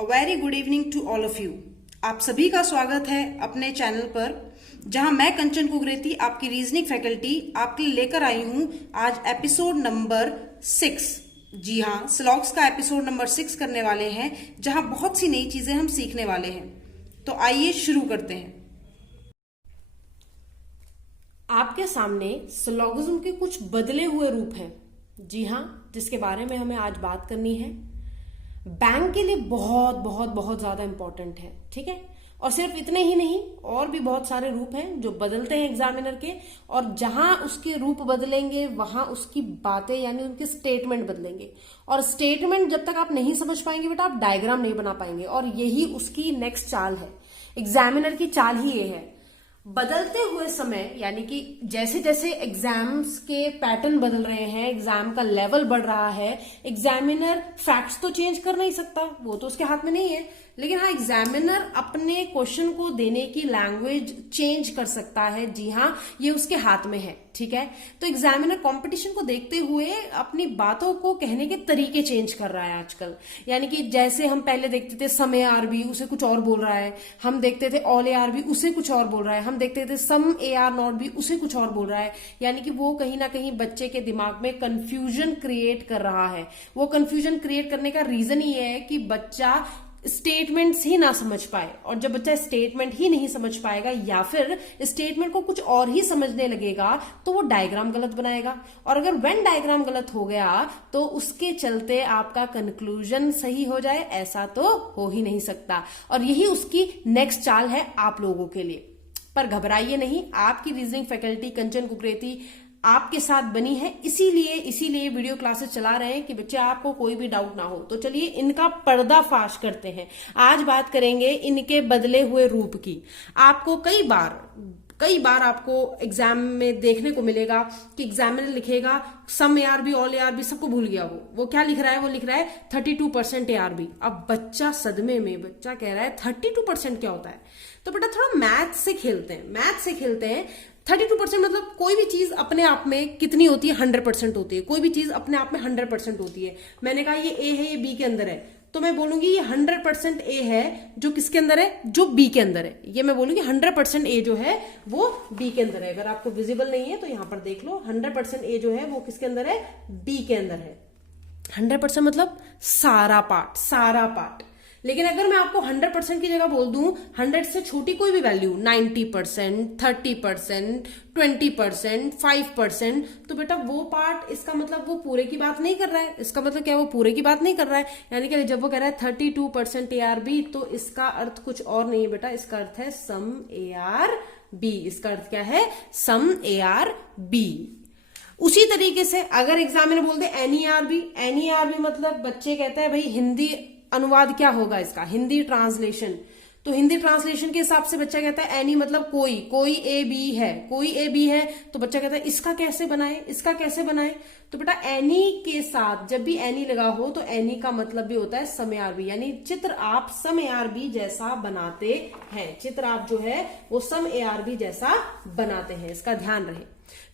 A very good evening to all of you. आप सभी का स्वागत है अपने चैनल पर, जहां मैं कंचन कुकरेती आपकी रीजनिंग फैकल्टी आपके लिए लेकर आई हूं आज एपिसोड नंबर 6। जी हाँ, स्लॉग्स का एपिसोड नंबर 6 करने वाले हैं, जहां बहुत सी नई चीजें हम सीखने वाले हैं। तो आइए शुरू करते हैं। आपके सामने सिलोगिज्म के कुछ बदले हुए रूप हैं। जी हाँ, जिसके बारे में हमें आज बात करनी है। बैंक के लिए बहुत बहुत बहुत ज्यादा इंपॉर्टेंट है, ठीक है। और सिर्फ इतने ही नहीं, और भी बहुत सारे रूप हैं जो बदलते हैं एग्जामिनर के, और जहां उसके रूप बदलेंगे वहां उसकी बातें यानी उनके स्टेटमेंट बदलेंगे। और स्टेटमेंट जब तक आप नहीं समझ पाएंगे बेटा, आप डायग्राम नहीं बना पाएंगे। और यही उसकी नेक्स्ट चाल है, एग्जामिनर की चाल ही ये है। बदलते हुए समय यानी कि जैसे जैसे एग्जाम्स के पैटर्न बदल रहे हैं, एग्जाम का लेवल बढ़ रहा है, एग्जामिनर फैक्ट्स तो चेंज कर नहीं सकता, वो तो उसके हाथ में नहीं है, लेकिन हाँ एग्जामिनर अपने क्वेश्चन को देने की लैंग्वेज चेंज कर सकता है। जी हाँ, ये उसके हाथ में है, ठीक है। तो एग्जामिनर कंपटीशन को देखते हुए अपनी बातों को कहने के तरीके चेंज कर रहा है आजकल। यानी कि जैसे हम पहले देखते थे सम ए आर बी, उसे कुछ और बोल रहा है। हम देखते थे ऑल ए आर बी, उसे कुछ और बोल रहा है। हम देखते थे सम ए आर नॉट बी, उसे कुछ और बोल रहा है। यानी कि वो कहीं ना कहीं बच्चे के दिमाग में कंफ्यूजन क्रिएट कर रहा है। वो कंफ्यूजन क्रिएट करने का रीजन ये है कि बच्चा स्टेटमेंट्स ही ना समझ पाए। और जब बच्चा स्टेटमेंट ही नहीं समझ पाएगा या फिर स्टेटमेंट को कुछ और ही समझने लगेगा तो वो डायग्राम गलत बनाएगा। और अगर वेन डायग्राम गलत हो गया तो उसके चलते आपका कंक्लूजन सही हो जाए, ऐसा तो हो ही नहीं सकता। और यही उसकी नेक्स्ट चाल है आप लोगों के लिए। पर घबराइए नहीं, आपकी रीजनिंग फैकल्टी कंचन कुकरेती आपके साथ बनी है, इसीलिए वीडियो क्लासेस चला रहे हैं कि बच्चे आपको कोई भी डाउट ना हो। तो चलिए इनका पर्दाफाश करते हैं। आज बात करेंगे इनके बदले हुए रूप की। आपको कई बार आपको एग्जाम में देखने को मिलेगा कि एग्जामिनर लिखेगा some A are B all A are B, सबको भूल गया। वो क्या लिख रहा है? वो लिख रहा है 32% ए आर बी। अब बच्चा सदमे में, बच्चा कह रहा है 32% क्या होता है? तो बेटा थोड़ा मैथ से खेलते हैं। 32% मतलब कोई भी चीज अपने आप में कितनी होती है? 100% होती है। कोई भी चीज अपने आप में 100% होती है। मैंने कहा ये ए है, ये बी के अंदर है, तो मैं बोलूंगी ये 100% ए है जो किसके अंदर है? जो बी के अंदर है। ये मैं बोलूंगी 100% ए जो है वो बी के अंदर है। अगर आपको विजिबल नहीं है तो यहां पर देख लो, 100% ए जो है वो किसके अंदर है? बी के अंदर है। 100% मतलब सारा पार्ट। लेकिन अगर मैं आपको 100% की जगह बोल दूं 100 से छोटी कोई भी वैल्यू, 90%, 30%, 20%, 5%, तो बेटा वो पार्ट, इसका मतलब वो पूरे की बात नहीं कर रहा है। इसका मतलब क्या? वो पूरे की बात नहीं कर रहा है। यानी कि जब वो कह रहा है 32% ए आर बी, तो इसका अर्थ कुछ और नहीं है बेटा, इसका अर्थ है सम ए आर बी। इसका अर्थ क्या है? Some A are B. उसी तरीके से अगर एग्जामिनर बोल दे एनईआरबी मतलब बच्चे कहते हैं भाई हिंदी अनुवाद क्या होगा इसका? हिंदी ट्रांसलेशन। तो हिंदी ट्रांसलेशन के हिसाब से बच्चा कहता है एनी मतलब कोई ए बी है, तो बच्चा कहता है इसका कैसे बनाए? तो बेटा एनी के साथ जब भी एनी लगा हो तो एनी का मतलब भी होता है सम ए आर बी, यानी चित्र आप सम ए आर बी जैसा बनाते हैं। चित्र आप जो है वो सम ए आर बी जैसा बनाते हैं, इसका ध्यान रहे।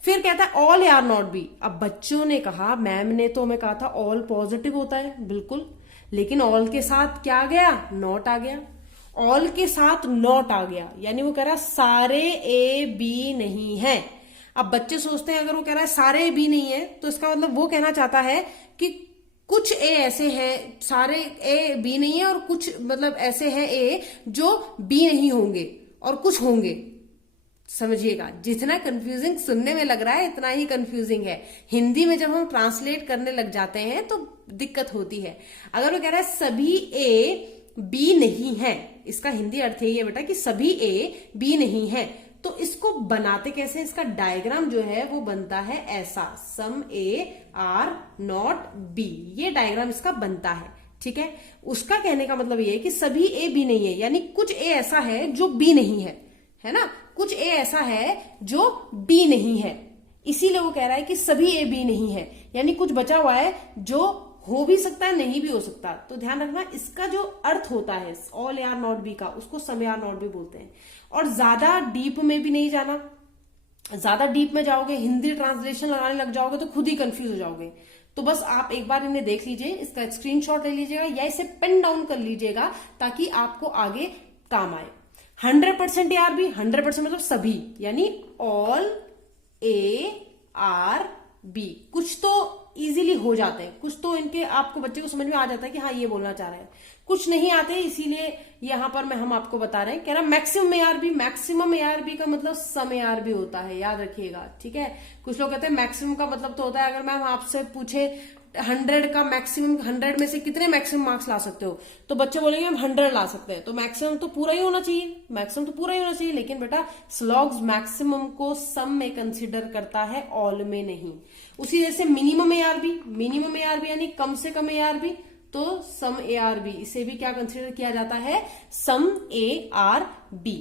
फिर कहता है all A are not B. अब बच्चों ने कहा, मैम ने तो हमें कहा था ऑल पॉजिटिव होता है, बिल्कुल, लेकिन ऑल के साथ क्या आ गया? नॉट आ गया। ऑल के साथ नॉट आ गया, यानी वो कह रहा है सारे ए बी नहीं है। अब बच्चे सोचते हैं अगर वो कह रहा है सारे ए बी नहीं है तो इसका मतलब वो कहना चाहता है कि कुछ ए ऐसे हैं, सारे ए बी नहीं है, और कुछ मतलब ऐसे हैं ए जो बी नहीं होंगे और कुछ होंगे। समझिएगा, जितना कंफ्यूजिंग सुनने में लग रहा है इतना ही कंफ्यूजिंग है। हिंदी में जब हम ट्रांसलेट करने लग जाते हैं तो दिक्कत होती है। अगर वो कह रहा है सभी ए बी नहीं है, इसका हिंदी अर्थ यही है बेटा कि सभी ए बी नहीं है, तो इसको बनाते कैसे? इसका डायग्राम जो है वो बनता है ऐसा, सम ए आर नॉट बी। ये डायग्राम इसका बनता है, ठीक है। उसका कहने का मतलब ये है कि सभी ए बी नहीं है, यानी कुछ ए ऐसा है जो बी नहीं है ना, कुछ ए ऐसा है जो बी नहीं है। इसीलिए वो कह रहा है कि सभी ए बी नहीं है, यानी कुछ बचा हुआ है जो हो भी सकता है, नहीं भी हो सकता। तो ध्यान रखना, इसका जो अर्थ होता है all A are not B का, उसको सम ए आर नॉट बी बोलते हैं। और ज्यादा डीप में भी नहीं जाना, ज्यादा डीप में जाओगे, हिंदी ट्रांसलेशन लगाने लग जाओगे तो खुद ही कंफ्यूज हो जाओगे। तो बस आप एक बार इन्हें देख लीजिए, इसका स्क्रीनशॉट ले लीजिएगा या इसे पेन डाउन कर लीजिएगा ताकि आपको आगे काम आए। 100% ARB, 100% मतलब सभी, यानी ऑल ARB। कुछ तो इजीली हो जाते हैं, कुछ तो इनके आपको बच्चे को समझ में आ जाता है कि हाँ ये बोलना चाह रहा है, कुछ नहीं आते, इसीलिए यहां पर हम आपको बता रहे हैं। कह रहा मैक्सिमम ARB, मैक्सिमम ARB का मतलब सम ARB होता है, याद रखिएगा, ठीक है। कुछ लोग कहते हैं मैक्सिमम का मतलब तो होता है, अगर मैम आपसे पूछे 100 का मैक्सिमम, 100 में से कितने मैक्सिमम मार्क्स ला सकते हो, तो बच्चे बोलेंगे हम 100 ला सकते हैं, तो मैक्सिमम तो पूरा ही होना चाहिए, मैक्सिमम तो पूरा ही होना चाहिए। लेकिन बेटा स्लॉग्स मैक्सिमम को सम में कंसीडर करता है, ऑल में नहीं। उसी जैसे मिनिमम ARB, मिनिमम ARB यानी कम से कम ARB, तो सम ARB, इसे भी क्या कंसीडर किया जाता है, सम ARB।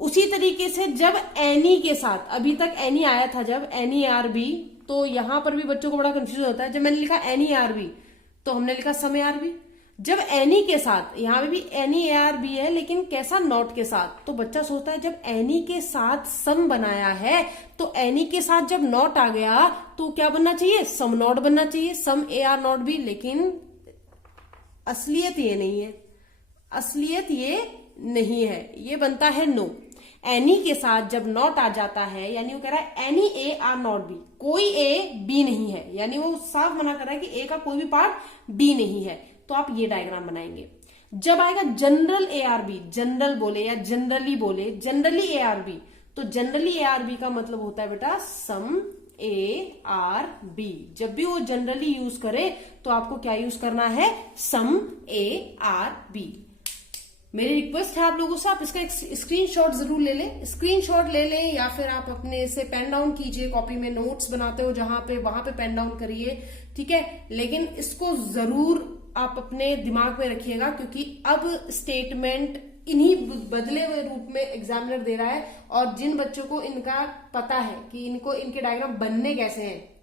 उसी तरीके से जब एनी के साथ, अभी तक एनी आया था जब एनी ARB, तो यहां पर भी बच्चों को बड़ा कंफ्यूज होता है। जब मैंने लिखा एनी ARB तो हमने लिखा सम ARB। जब एनी के साथ, यहां पे भी एनी ARB है लेकिन कैसा, नॉट के साथ, तो बच्चा सोचता है जब एनी के साथ सम बनाया है तो एनी के साथ जब नॉट आ गया तो क्या बनना चाहिए, सम नॉट बनना चाहिए, सम AR नॉट भी। लेकिन असलियत ये नहीं है, असलियत ये नहीं है, ये बनता है नो। एनी के साथ जब नॉट आ जाता है, यानी वो कह रहा है एनी AR नॉट बी, कोई A B नहीं है, यानी वो साफ मना कर रहा है कि A का कोई भी पार्ट B नहीं है, तो आप ये डायग्राम बनाएंगे। जब आएगा जनरल ARB, जनरल बोले या जनरली बोले, जनरली ARB, तो जनरली ARB का मतलब होता है बेटा सम ARB। जब भी वो जनरली यूज करे तो आपको क्या यूज करना है, सम ARB। मेरी रिक्वेस्ट है आप लोगों से, आप इसका एक स्क्रीनशॉट जरूर ले लें, स्क्रीनशॉट ले लें, या फिर आप अपने से पेन डाउन कीजिए, कॉपी में नोट्स बनाते हो जहां पे, वहां पे पेन डाउन करिए, ठीक है। लेकिन इसको जरूर आप अपने दिमाग में रखिएगा, क्योंकि अब स्टेटमेंट इन्हीं बदले हुए रूप में एग्जामिनर दे रहा है, और जिन बच्चों को इनका पता है कि इनको इनके डायग्राम बनने कैसे हैं,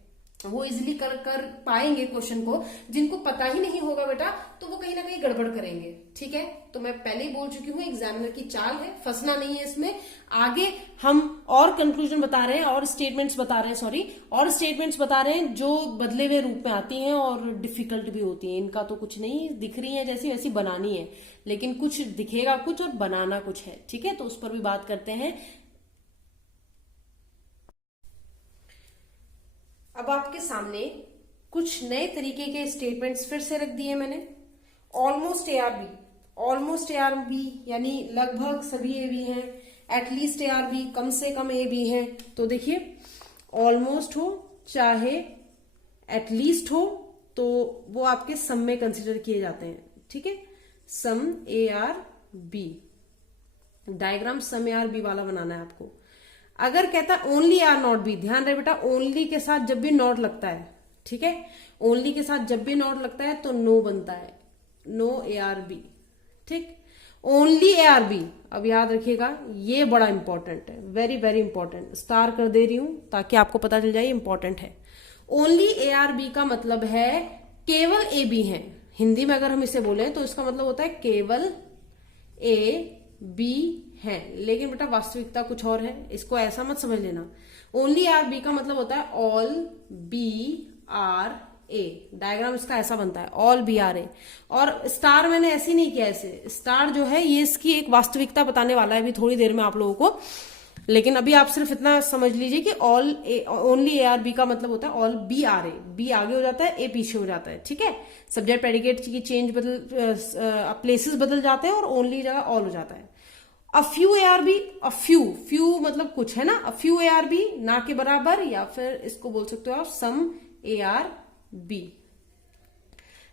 वो इजिली कर पाएंगे क्वेश्चन को। जिनको पता ही नहीं होगा बेटा, तो वो कहीं ना कहीं गड़बड़ करेंगे, ठीक है। तो मैं पहले ही बोल चुकी हूँ, एग्जामिनर की चाल है, फंसना नहीं है इसमें। आगे हम और कंक्लूजन बता रहे हैं, और स्टेटमेंट्स बता रहे हैं, और स्टेटमेंट्स बता रहे हैं जो बदले हुए रूप में आती हैं और डिफिकल्ट भी होती हैं। इनका तो कुछ नहीं, दिख रही है जैसी वैसी बनानी है, लेकिन कुछ दिखेगा कुछ और बनाना कुछ है, ठीक है। तो उस पर भी बात करते हैं। अब आपके सामने कुछ नए तरीके के स्टेटमेंट्स फिर से रख दिए मैंने। ऑलमोस्ट ARB, ऑलमोस्ट ARB यानी लगभग सभी AB हैं, एटलीस्ट ARB कम से कम AB हैं। तो देखिए ऑलमोस्ट हो चाहे एटलीस्ट हो, तो वो आपके सम में कंसीडर किए जाते हैं, ठीक है। सम ARB, डायग्राम सम ARB वाला बनाना है आपको। अगर कहता है ओनली AR नॉट बी, ध्यान रहे बेटा, ओनली के साथ जब भी नॉट लगता है, ठीक है, ओनली के साथ जब भी नॉट लगता है तो नो बनता है, नो ARB, ठीक। ओनली ARB, अब याद रखिएगा ये बड़ा इंपॉर्टेंट है, वेरी वेरी इंपॉर्टेंट, स्टार कर दे रही हूं ताकि आपको पता चल जाए इंपॉर्टेंट है। ओनली ARB का मतलब है केवल AB है, हिंदी में अगर हम इसे बोले तो इसका मतलब होता है केवल AB है, लेकिन बेटा वास्तविकता कुछ और है, इसको ऐसा मत समझ लेना। ओनली ARB का मतलब होता है ऑल BRA, डायग्राम इसका ऐसा बनता है, ऑल BRA। और स्टार मैंने ऐसे नहीं किया, ऐसे स्टार जो है ये इसकी एक वास्तविकता बताने वाला है अभी थोड़ी देर में आप लोगों को, लेकिन अभी आप सिर्फ इतना समझ लीजिए कि ओनली ARB का मतलब होता है ऑल BRA, B आगे हो जाता है, A पीछे हो जाता है, ठीक है। सब्जेक्ट प्रेडिकेट की चेंज प्लेसेस बदल जाते हैं और ओनली जगह ऑल हो जाता है। A few ARB, a few मतलब कुछ है ना, अ फ्यू ARB ना के बराबर, या फिर इसको बोल सकते हो आप सम ARB।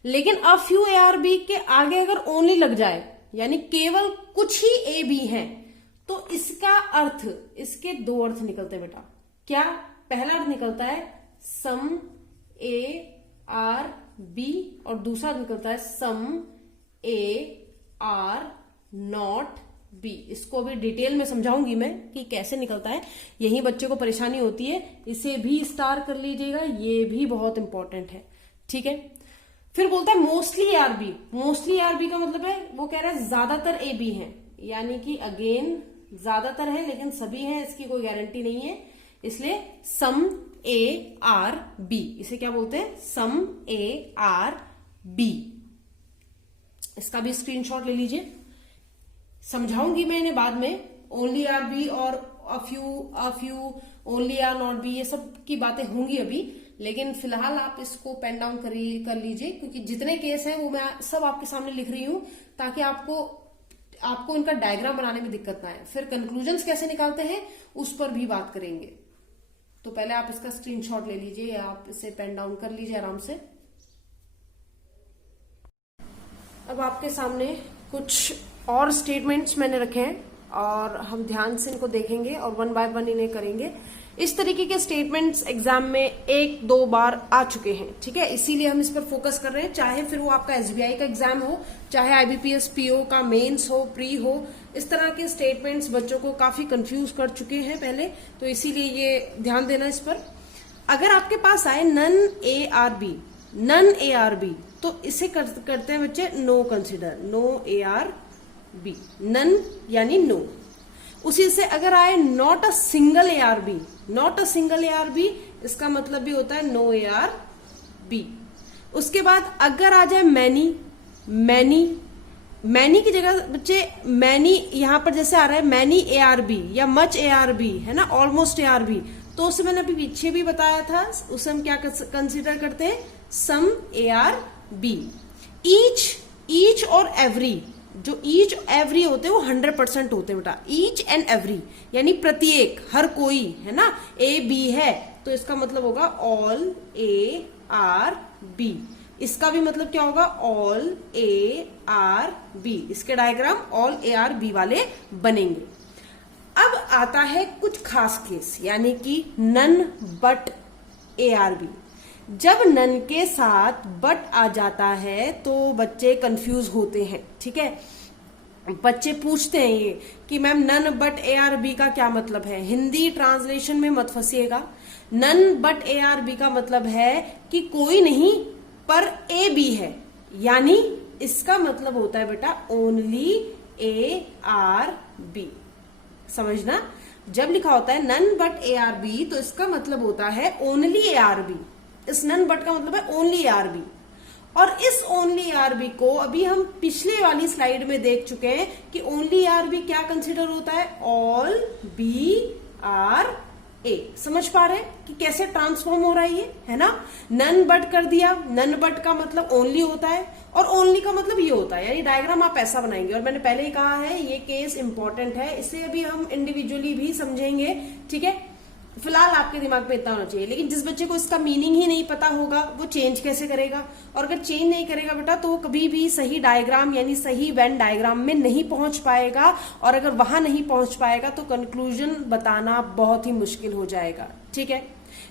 लेकिन अ फ्यू ARB के आगे अगर ओनली लग जाए, यानी केवल कुछ ही AB है, तो इसका अर्थ, इसके दो अर्थ निकलते हैं बेटा। क्या? पहला अर्थ निकलता है सम ARB और दूसरा निकलता है सम AR नॉट B। इसको अभी डिटेल में समझाऊंगी मैं कि कैसे निकलता है, यही बच्चे को परेशानी होती है, इसे भी स्टार कर लीजिएगा, ये भी बहुत इंपॉर्टेंट है, ठीक है। फिर बोलता है मोस्टली ARB, मोस्टली ARB का मतलब है वो कह रहा है ज्यादातर AB है, यानी कि अगेन ज्यादातर है लेकिन सभी हैं, इसकी कोई गारंटी नहीं है, इसलिए सम ए आर बी, इसे क्या बोलते हैं? सम ए आर बी। इसका भी स्क्रीनशॉट ले लीजिए, समझाऊंगी मैं इन्हें बाद में। ओनली आर बी और a few, only are not B, ये सब की बातें होंगी अभी, लेकिन फिलहाल आप इसको पेन डाउन कर लीजिए, क्योंकि जितने केस हैं वो मैं सब आपके सामने लिख रही हूं ताकि आपको इनका डायग्राम बनाने में दिक्कत ना आए। फिर कंक्लूजन्स कैसे निकालते हैं उस पर भी बात करेंगे। तो पहले आप इसका स्क्रीनशॉट ले लीजिए या आप इसे पेन डाउन कर लीजिए आराम से। अब आपके सामने कुछ और स्टेटमेंट्स मैंने रखे हैं और हम ध्यान से इनको देखेंगे और वन बाय वन इन्हें करेंगे। इस तरीके के स्टेटमेंट्स एग्जाम में 1-2 बार आ चुके हैं, ठीक है, इसीलिए हम इस पर फोकस कर रहे हैं। चाहे फिर वो आपका एसबीआई का एग्जाम हो, चाहे आईबीपीएस पीओ का मेंस हो, प्री हो, इस तरह के स्टेटमेंट्स बच्चों को काफी कंफ्यूज कर चुके हैं पहले, तो इसीलिए ये ध्यान देना इस पर। अगर आपके पास आए none A are B, none A are B, तो इसे करते हैं बच्चे no consider, no A are B, none यानी नो। उसी से अगर आए not a single A are B, not a single A are B, इसका मतलब भी होता है नो ए आर बी। उसके बाद अगर आ जाए मैनी, मैनी, मैनी की जगह बच्चे मैनी, यहां पर जैसे आ रहा है मैनी ए आर बी या मच ए आर बी, है ना, ऑलमोस्ट ए आर बी, तो उसे मैंने अभी पीछे भी बताया था, उसे हम क्या कंसिडर करते हैं? सम ए आर बी। ईच और एवरी, जो ईच एवरी होते हैं वो 100% होते हैं बेटा, ईच एंड एवरी यानी प्रत्येक, हर कोई, है ना, ए बी है तो इसका मतलब होगा ऑल ए आर बी। इसका भी मतलब क्या होगा? All A are B. इसके diagram all A are B वाले बनेंगे। अब आता है कुछ खास केस, यानी कि none but A are B. जब नन के साथ बट आ जाता है तो बच्चे कंफ्यूज होते हैं, ठीक है, बच्चे पूछते हैं ये कि ma'am none but A are B का क्या मतलब है? हिंदी ट्रांसलेशन में मत फंसिएगा। None but A are B का मतलब है कि कोई नहीं पर ए बी है, यानी इसका मतलब होता है बेटा ओनली ए आर बी। समझना, जब लिखा होता है none but A are B तो इसका मतलब होता है ओनली ए आर बी। इस नन बट का मतलब है ओनली ए आर बी। और इस ओनली आर बी को अभी हम पिछले वाली स्लाइड में देख चुके हैं कि ओनली आर बी क्या कंसिडर होता है? ऑल बी आर ए। समझ पा रहे हैं कि कैसे ट्रांसफॉर्म हो रहा है ये, है ना? नन बट कर दिया, नन बट का मतलब ओनली होता है और ओनली का मतलब ये होता है, यानी डायग्राम आप ऐसा बनाएंगे। और मैंने पहले ही कहा है ये केस इंपॉर्टेंट है, इसे अभी हम इंडिविजुअली भी समझेंगे, ठीक है। फिलहाल आपके दिमाग में इतना होना चाहिए, लेकिन जिस बच्चे को इसका मीनिंग ही नहीं पता होगा वो चेंज कैसे करेगा? और अगर चेंज नहीं करेगा बेटा तो वो कभी भी सही डायग्राम यानी सही वेन डायग्राम में नहीं पहुंच पाएगा, और अगर वहां नहीं पहुंच पाएगा तो कंक्लूजन बताना बहुत ही मुश्किल हो जाएगा, ठीक है।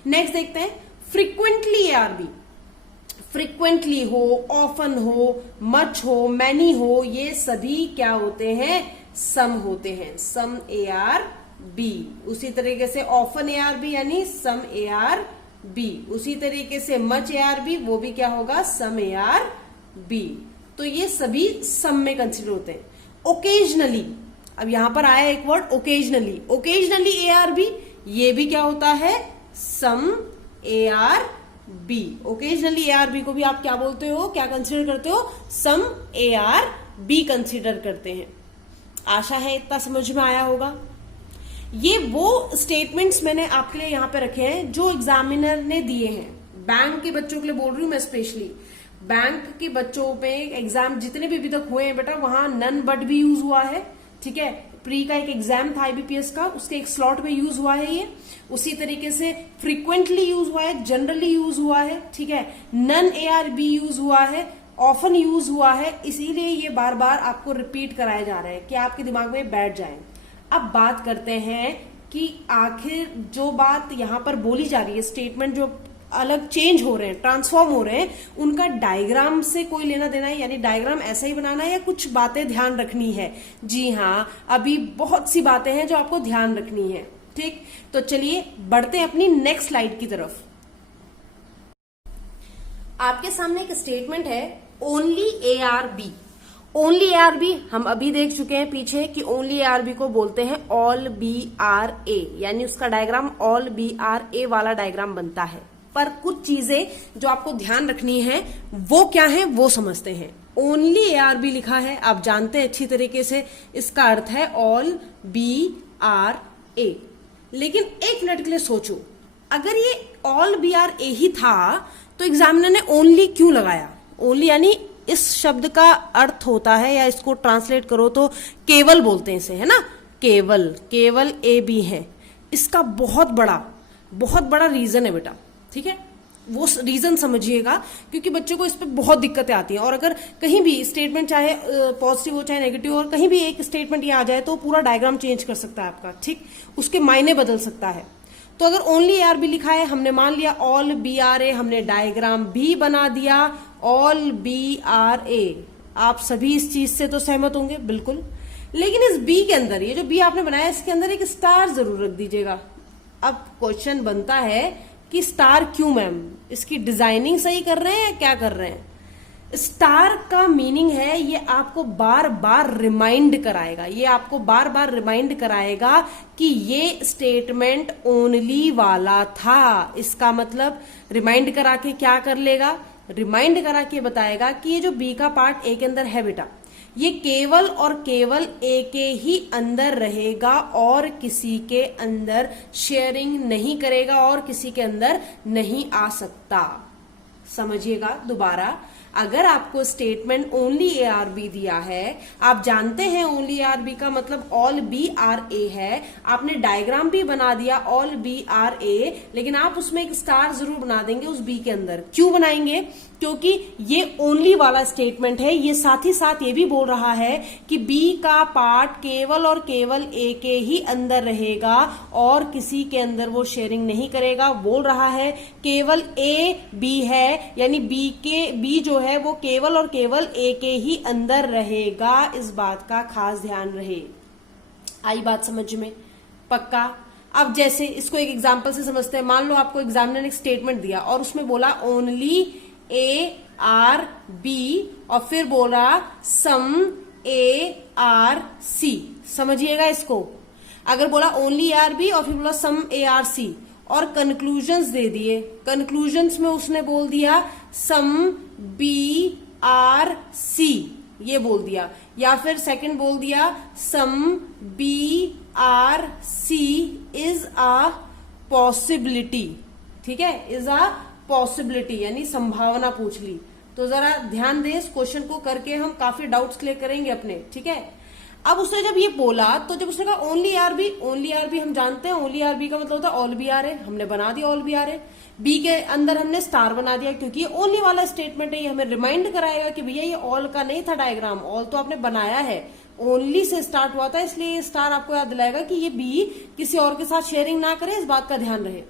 नेक्स्ट देखते हैं frequently A are B. Frequently हो, ऑफन हो, मच हो, मैनी हो, ये सभी क्या होते हैं? सम होते हैं, सम ए आर बी। उसी तरीके से ऑफन ए आर बी यानी सम ए आर बी। उसी तरीके से मच ए आर बी, वो भी क्या होगा? सम ए आर बी। तो ये सभी सम में कंसिडर होते हैं। ओकेजनली, अब यहां पर आया एक word occasionally, occasionally A are B, ये भी क्या होता है? Some A are B. Occasionally A are B को भी आप क्या बोलते हो, क्या कंसिडर करते हो? सम ए आर बी कंसिडर करते हैं। आशा है इतना समझ में आया होगा। ये वो स्टेटमेंट्स मैंने आपके लिए यहां पे रखे हैं जो एग्जामिनर ने दिए हैं। बैंक के बच्चों के लिए बोल रही हूं मैं, स्पेशली बैंक के बच्चों पे एग्जाम जितने भी अभी तक हुए हैं बेटा, वहां नन बट भी यूज हुआ है, ठीक है। प्री का एक एग्जाम था आईबीपीएस का, उसके एक स्लॉट में यूज हुआ है ये। उसी तरीके से फ्रीक्वेंटली यूज हुआ है, जनरली यूज हुआ है, ठीक है। None A are B use हुआ है, ऑफन यूज हुआ है, इसीलिए ये बार बार आपको रिपीट कराया जा रहा है कि आपके दिमाग में बैठ जाए। अब बात करते हैं कि आखिर जो बात यहां पर बोली जा रही है, स्टेटमेंट जो अलग चेंज हो रहे हैं, ट्रांसफॉर्म हो रहे हैं, उनका डायग्राम से कोई लेना देना है, यानी डायग्राम ऐसा ही बनाना है या कुछ बातें ध्यान रखनी है? जी हाँ, अभी बहुत सी बातें हैं जो आपको ध्यान रखनी है, ठीक। तो चलिए बढ़ते हैं अपनी नेक्स्ट स्लाइड की तरफ। आपके सामने एक स्टेटमेंट है only A are B. Only ARB हम अभी देख चुके हैं पीछे कि ओनली ARB को बोलते हैं ऑल BRA, यानी उसका डायग्राम ऑल BRA वाला डायग्राम बनता है। पर कुछ चीजें जो आपको ध्यान रखनी है वो क्या है वो समझते हैं। ओनली ARB लिखा है, आप जानते हैं अच्छी तरीके से, इसका अर्थ है ऑल BRA। लेकिन एक मिनट के लिए सोचो, अगर ये ऑल BRA ही था तो एग्जामिनर ने ओनली क्यों लगाया? ओनली यानी इस शब्द का अर्थ होता है, या इसको ट्रांसलेट करो तो केवल बोलते हैं इसे, है ना, केवल AB है। इसका बहुत बड़ा रीजन है बेटा, ठीक है, वो रीजन समझिएगा, क्योंकि बच्चों को इस पे बहुत दिक्कतें आती हैं। और अगर कहीं भी स्टेटमेंट चाहे पॉजिटिव हो चाहे नेगेटिव, और कहीं भी एक स्टेटमेंट ये आ जाए तो पूरा डायग्राम चेंज कर सकता है आपका, ठीक, उसके मायने बदल सकता है। तो अगर ओनली ARB लिखा है, हमने मान लिया ऑल BRA, हमने डायग्राम भी बना दिया ऑल BRA। आप सभी इस चीज से तो सहमत होंगे, बिल्कुल। लेकिन इस B के अंदर, ये जो B आपने बनाया, इसके अंदर एक स्टार जरूर रख दीजिएगा। अब क्वेश्चन बनता है कि स्टार क्यों मैम? इसकी डिजाइनिंग सही कर रहे हैं या क्या कर रहे हैं? स्टार का मीनिंग है ये आपको बार बार रिमाइंड कराएगा, ये आपको बार बार रिमाइंड कराएगा कि ये स्टेटमेंट ओनली वाला था। इसका मतलब रिमाइंड करा के क्या कर लेगा? रिमाइंड करा के बताएगा कि ये जो बी का पार्ट ए के अंदर है बेटा, ये केवल और केवल ए के ही अंदर रहेगा और किसी के अंदर शेयरिंग नहीं करेगा और किसी के अंदर नहीं आ सकता। समझिएगा दोबारा, अगर आपको स्टेटमेंट ओनली ARB दिया है, आप जानते हैं ओनली ARB का मतलब ऑल BRA है, आपने डायग्राम भी बना दिया ऑल BRA, लेकिन आप उसमें एक स्टार जरूर बना देंगे उस B के अंदर। क्यों बनाएंगे? क्योंकि ये ओनली वाला स्टेटमेंट है। ये साथ ही साथ ये भी बोल रहा है कि B का पार्ट केवल और केवल A के ही अंदर रहेगा और किसी के अंदर वो शेयरिंग नहीं करेगा। बोल रहा है केवल A B है, यानी B जो है वो केवल और केवल A के ही अंदर रहेगा। इस बात का खास ध्यान रहे। आई बात समझ में? पक्का? अब जैसे इसको एक एग्जांपल से समझते हैं। मान लो आपको एग्जामिनर ने एक स्टेटमेंट दिया और उसमें बोला ओनली ARB और फिर बोला सम ARC। समझिएगा इसको, अगर बोला ओनली ARB और फिर बोला सम ARC और कंक्लूजन्स दे दिए, कंक्लूजन्स में उसने बोल दिया सम BRC, ये बोल दिया, या फिर सेकंड बोल दिया सम BRC इज अ पॉसिबिलिटी। ठीक है, इज अ पॉसिबिलिटी यानी संभावना पूछ ली। तो जरा ध्यान दें इस क्वेश्चन को करके, हम काफी डाउट्स क्लियर करेंगे अपने। ठीक है, अब उसने जब ये बोला तो जब उसने कहा ओनली ARB, ओनली ARB हम जानते हैं ओनली ARB का मतलब होता है ऑल BRA, हमने बना दिया ऑल BRA। बी के अंदर हमने स्टार बना दिया क्योंकि ये ओनली वाला स्टेटमेंट है, ये हमें रिमाइंड कराएगा कि भैया ये ऑल का नहीं था डायग्राम, ऑल तो आपने बनाया है, ओनली से स्टार्ट हुआ था, इसलिए ये स्टार आपको याद दिलाएगा कि ये बी किसी और के साथ शेयरिंग ना करे, इस बात का ध्यान रहे।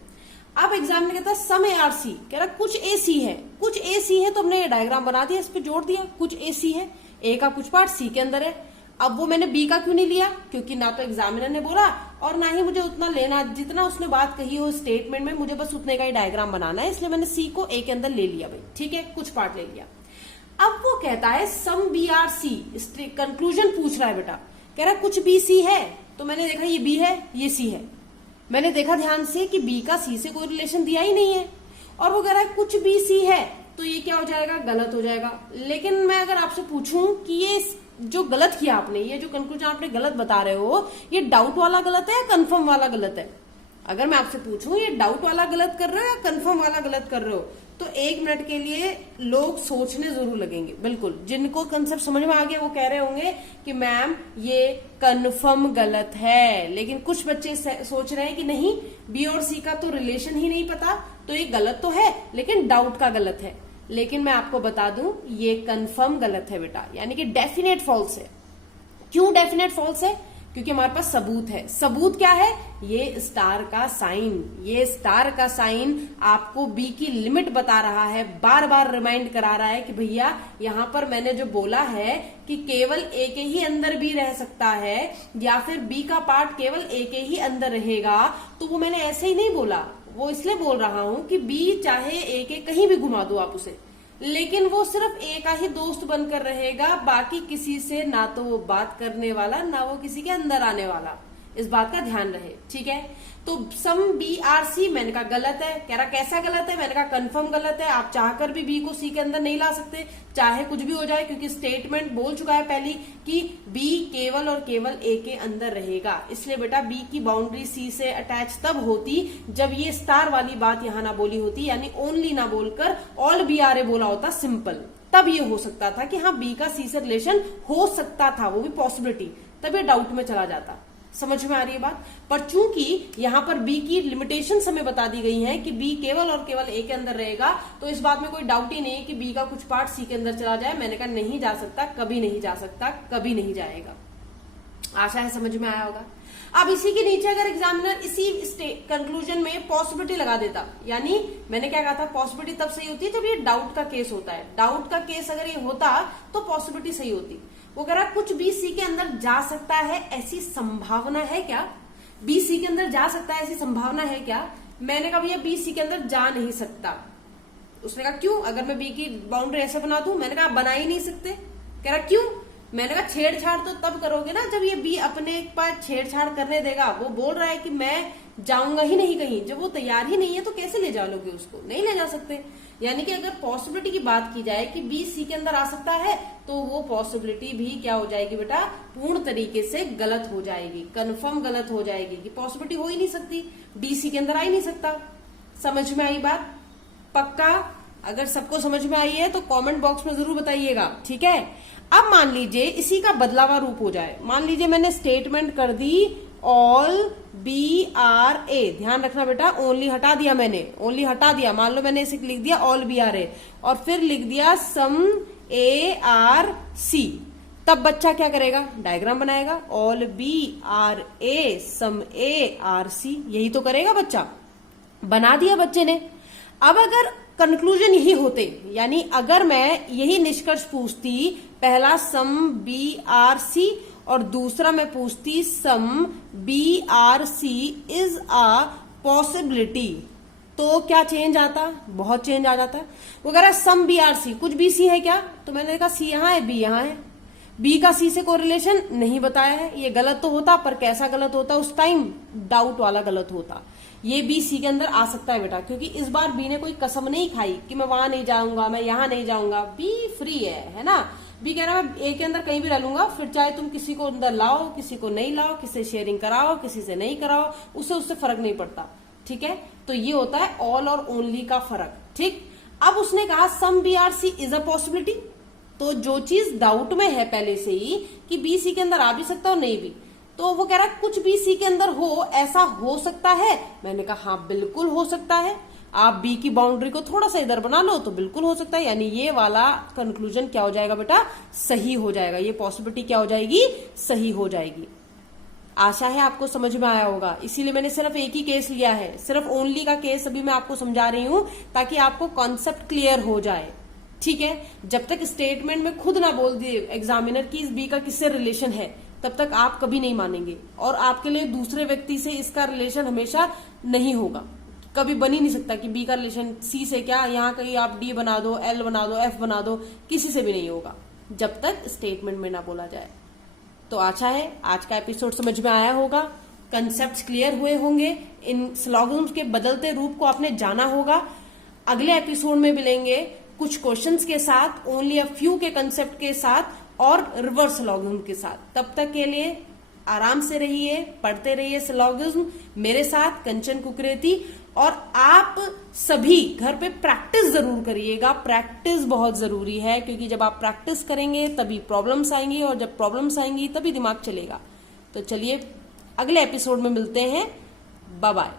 अब एग्जाम में कहता है सम ARC, कह रहा कुछ AC है, कुछ AC है, तो हमने ये डायग्राम बना दिया, इस पे जोड़ दिया, कुछ AC है, A का कुछ पार्ट C के अंदर है। अब वो मैंने B का क्यों नहीं लिया? क्योंकि ना तो एग्जामिनर ने बोला और ना ही मुझे उतना लेना, जितना उसने बात कही हो स्टेटमेंट में मुझे बस उतने का ही डायग्राम बनाना है, इसलिए मैंने C को A के अंदर ले लिया भाई। ठीक है, कुछ पार्ट ले लिया। अब वो कहता है सम BRC, कंक्लूजन पूछ रहा है बेटा, कह रहा कुछ BC है, तो मैंने देखा ये B है ये C है, मैंने देखा ध्यान से कि B का C से कोई रिलेशन दिया ही नहीं है, और वो कह रहा है कुछ BC है, तो ये क्या हो जाएगा? गलत हो जाएगा। लेकिन मैं अगर आपसे पूछूं कि ये जो गलत किया आपने, ये जो कंक्लूजन आपने गलत बता रहे हो, ये डाउट वाला गलत है या कंफर्म वाला गलत है? अगर मैं आपसे पूछूं ये डाउट वाला गलत कर रहे हो या कंफर्म वाला गलत कर रहे हो, तो एक मिनट के लिए लोग सोचने जरूर लगेंगे। बिल्कुल, जिनको कंसेप्ट समझ में आ गया वो कह रहे होंगे कि मैम ये कंफर्म गलत है, लेकिन कुछ बच्चे सोच रहे हैं कि नहीं, बी और सी का तो रिलेशन ही नहीं पता, तो ये गलत तो है लेकिन डाउट का गलत है। लेकिन मैं आपको बता दूं ये कंफर्म गलत है बेटा, यानी कि डेफिनेट फॉल्स है। क्यों डेफिनेट फॉल्स है? क्योंकि हमारे पास सबूत है। सबूत क्या है? ये स्टार का साइन, ये स्टार का साइन आपको बी की लिमिट बता रहा है, बार बार रिमाइंड करा रहा है कि भैया यहाँ पर मैंने जो बोला है कि केवल ए के ही अंदर बी रह सकता है या फिर बी का पार्ट केवल ए के ही अंदर रहेगा, तो वो मैंने ऐसे ही नहीं बोला, वो इसलिए बोल रहा हूं कि बी चाहे ए के कहीं भी घुमा दो आप उसे, लेकिन वो सिर्फ एक ही दोस्त बनकर रहेगा, बाकी किसी से ना तो वो बात करने वाला, ना वो किसी के अंदर आने वाला। इस बात का ध्यान रहे, ठीक है। तो सम बी आर सी मैंने कहा गलत है। कह रहा कैसा गलत है? मैंने कहा कंफर्म गलत है। आप चाहकर भी बी को सी के अंदर नहीं ला सकते, चाहे कुछ भी हो जाए, क्योंकि स्टेटमेंट बोल चुका है पहली कि बी केवल और केवल ए के अंदर रहेगा। इसलिए बेटा बी की बाउंड्री सी से अटैच तब होती जब ये स्टार वाली बात यहां ना बोली होती, यानी ओनली ना बोलकर ऑल बी आर ए बोला होता सिंपल। तब ये हो सकता था कि हाँ बी का सी से रिलेशन हो सकता था, वो भी पॉसिबिलिटी, तब ये डाउट में चला जाता। समझ में आ रही है बात? पर चूंकि यहां पर बी की लिमिटेशन हमें बता दी गई है कि बी केवल और केवल ए के अंदर रहेगा, तो इस बात में कोई डाउट ही नहीं है कि बी का कुछ पार्ट सी के अंदर चला जाए। मैंने कहा नहीं जा सकता, कभी नहीं जा सकता, कभी नहीं जाएगा। आशा है समझ में आया होगा। अब इसी के नीचे अगर एग्जामिनर इसी कंक्लूजन में पॉसिबिलिटी लगा देता, यानी मैंने क्या कहा था, पॉसिबिलिटी तब सही होती है जब ये डाउट का केस होता है। डाउट का केस अगर ये होता तो पॉसिबिलिटी सही होती। वो कह रहा कुछ बी सी के अंदर जा सकता है, ऐसी संभावना है क्या? बी सी के अंदर जा सकता है, ऐसी संभावना है क्या? मैंने कहा भैया बी सी के अंदर जा नहीं सकता। उसने कहा क्यों? अगर मैं बी की बाउंड्री ऐसे बना दूं? मैंने कहा बना ही नहीं सकते। कह रहा क्यों? मैंने कहा छेड़छाड़ तो तब करोगे ना जब ये बी अपने पास छेड़छाड़ करने देगा। वो बोल रहा है कि मैं जाऊंगा ही नहीं कहीं, जब वो तैयार ही नहीं है तो कैसे ले जा लोगे उसको? नहीं ले जा सकते। यानी कि अगर पॉसिबिलिटी की बात की जाए कि बी सी के अंदर आ सकता है, तो वो पॉसिबिलिटी भी क्या हो जाएगी बेटा? पूर्ण तरीके से गलत हो जाएगी, कंफर्म गलत हो जाएगी कि पॉसिबिलिटी हो ही नहीं सकती, डी सी के अंदर आ ही नहीं सकता। समझ में आई बात? पक्का? अगर सबको समझ में आई है तो कमेंट बॉक्स में जरूर बताइएगा, ठीक है। अब मान लीजिए इसी का बदलावा रूप हो जाए। मान लीजिए मैंने स्टेटमेंट कर दी ऑल बी आर ए, ध्यान रखना बेटा, ओनली हटा दिया मैंने, ओनली हटा दिया। मान लो मैंने इसे लिख दिया ऑल बी आर ए और फिर लिख दिया सम ए आर सी। तब बच्चा क्या करेगा? डायग्राम बनाएगा, all B are A some A are C, यही तो करेगा बच्चा। बना दिया बच्चे ने। अब अगर कंक्लूजन यही होते, यानी अगर मैं यही निष्कर्ष पूछती, पहला सम बी आर सी और दूसरा मैं पूछती some B are C is a possibility, तो क्या चेंज आता? बहुत चेंज आ जाता है। वो कह रहा है सम बी आर सी, कुछ बी सी है क्या? तो मैंने कहा सी यहां है, बी यहां है। बी का सी से कोरिलेशन नहीं बताया है। ये गलत तो होता, पर कैसा गलत होता? उस टाइम डाउट वाला गलत होता। ये बी सी के अंदर आ सकता है बेटा, क्योंकि इस बार बी ने कोई कसम नहीं खाई कि मैं वहां नहीं जाऊंगा, मैं यहां नहीं जाऊंगा। बी फ्री है ना। बी कह रहा है मैं ए के अंदर कहीं भी रह लूंगा, फिर चाहे तुम किसी को अंदर लाओ, किसी को नहीं लाओ, किसी से शेयरिंग कराओ, किसी से नहीं कराओ, उससे फर्क नहीं पड़ता, ठीक है। तो ये होता है ऑल और ओनली का फर्क, ठीक। अब उसने कहा some B are C is a possibility, तो जो चीज डाउट में है पहले से ही कि बी सी के अंदर आ भी सकता और नहीं भी, तो वो कह रहा है कुछ बी सी के अंदर हो, ऐसा हो सकता है। मैंने कहा हाँ बिल्कुल हो सकता है। आप बी की बाउंड्री को थोड़ा सा इधर बना लो तो बिल्कुल हो सकता है, यानी ये वाला कंक्लूजन क्या हो जाएगा बेटा? सही हो जाएगा। ये पॉसिबिलिटी क्या हो जाएगी? सही हो जाएगी। आशा है आपको समझ में आया होगा। इसीलिए मैंने सिर्फ एक ही केस लिया है, सिर्फ ओनली का केस अभी मैं आपको समझा रही हूं ताकि आपको कॉन्सेप्ट क्लियर हो जाए, ठीक है। जब तक स्टेटमेंट में खुद ना बोल दिए एग्जामिनर की इस बी का किससे रिलेशन है, तब तक आप कभी नहीं मानेंगे और आपके लिए दूसरे व्यक्ति से इसका रिलेशन हमेशा नहीं होगा। कभी बन ही नहीं सकता कि बी का रिलेशन सी से, क्या यहाँ कहीं आप डी बना दो, एल बना दो, एफ बना दो, किसी से भी नहीं होगा जब तक स्टेटमेंट में ना बोला जाए। तो आशा है आज का एपिसोड समझ में आया होगा, कंसेप्ट क्लियर हुए होंगे, इन स्लोगन्स के बदलते रूप को आपने जाना होगा। अगले एपिसोड में मिलेंगे कुछ क्वेश्चंस के साथ, ओनली अ फ्यू के कंसेप्ट के साथ और रिवर्स स्लोगन के साथ। तब तक के लिए आराम से रहिए, पढ़ते रहिए स्लोगन मेरे साथ, कंचन कुकरेती। और आप सभी घर पे प्रैक्टिस जरूर करिएगा, प्रैक्टिस बहुत जरूरी है, क्योंकि जब आप प्रैक्टिस करेंगे तभी प्रॉब्लम्स आएंगी और जब प्रॉब्लम्स आएंगी तभी दिमाग चलेगा। तो चलिए अगले एपिसोड में मिलते हैं, बाय बाय।